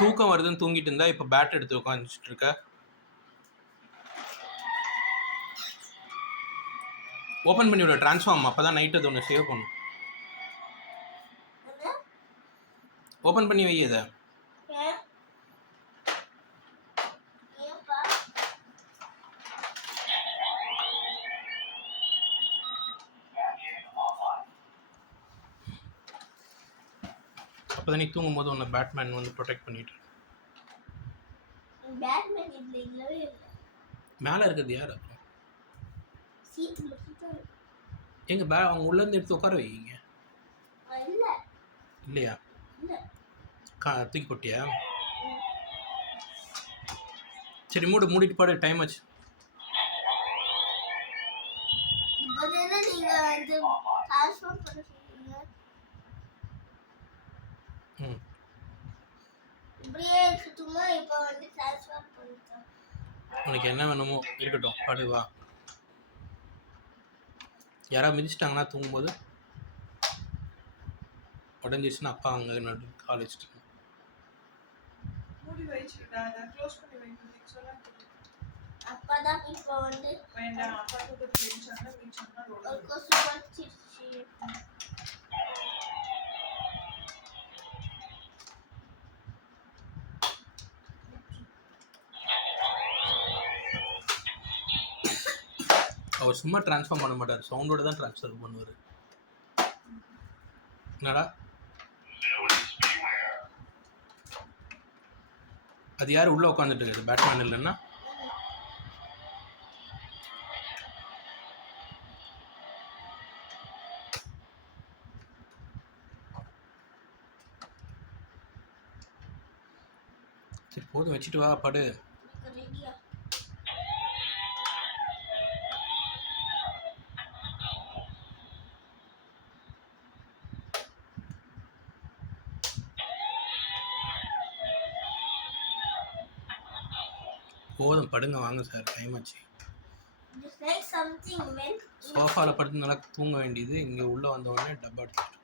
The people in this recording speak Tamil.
தூக்கம் வருதுன்னு தூங்கிட்டு இருந்தா இப்போ பேட் எடுத்து உட்காந்துட்டு இருக்க. ஓப்பன் பண்ணி விட ட்ரான்ஸ்ஃபார்ம், அப்போ தான் நைட்டு அது ஒன்று சேவ் பண்ணும். ஓப்பன் பண்ணி வை இதை. அப்போ தான் நீ தூங்கும் போது உன்னை பேட்மேன் வந்து ப்ரொடெக்ட் பண்ணிட்டு. மேலே இருக்கிறது யார் அப்புறம்? எங்க அவங்க உள்ளேருந்து எடுத்து உட்கார வைங்க. இல்லையா? தூக்கி போட்டியா? சரி மூடிட்டு பாடு, டைம் ஆச்சு. உனக்கு என்ன வேணுமோ இருக்கட்டும், பாடு வா. யாராவது மிதிச்சிட்டாங்கன்னா தூங்கும்போது உடஞ்சிச்சுன்னா அப்பா அங்கே நடு கால் வச்சுட்டு அவர் சும்மா ட்ரான்ஸ்ஃபார்ம் பண்ண மாட்டார், சவுண்டோட தான் ட்ரான்ஸ்ஃபர் பண்ணுவார். என்னடா அது யார் உள்ளே உட்காந்துட்டு இருக்காது? பேட்மேன் இல்லைன்னா சரி போதும், வச்சுட்டு வா படு. போதும் படுங்க, வாங்க சார், டைம் ஆச்சு. சோஃபாவில் படுத்து நல்லா தூங்க வேண்டியது, இங்கே உள்ளே வந்த உடனே டப்பா எடுத்துட்டு